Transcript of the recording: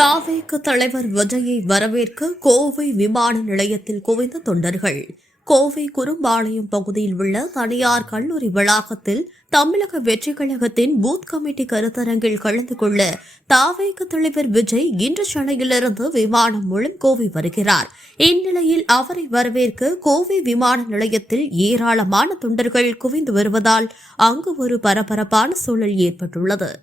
தாவேக்கு தலைவர் விஜயை வரவேற்க கோவை விமான நிலையத்தில் குவிந்த தொண்டர்கள். கோவை குறும்பாளையம் பகுதியில் உள்ள தனியார் கல்லூரி வளாகத்தில் தமிழக வெற்றி கழகத்தின் பூத் கமிட்டி கருத்தரங்கில் கலந்து கொள்ள தாவேக்கு தலைவர் விஜய் இன்று சென்னையிலிருந்து விமானம் மூலம் கோவை வருகிறார். இந்நிலையில் அவரை வரவேற்க கோவை விமான நிலையத்தில் ஏராளமான தொண்டர்கள் குவிந்து வருவதால் அங்கு ஒரு பரபரப்பான சூழல் ஏற்பட்டுள்ளது.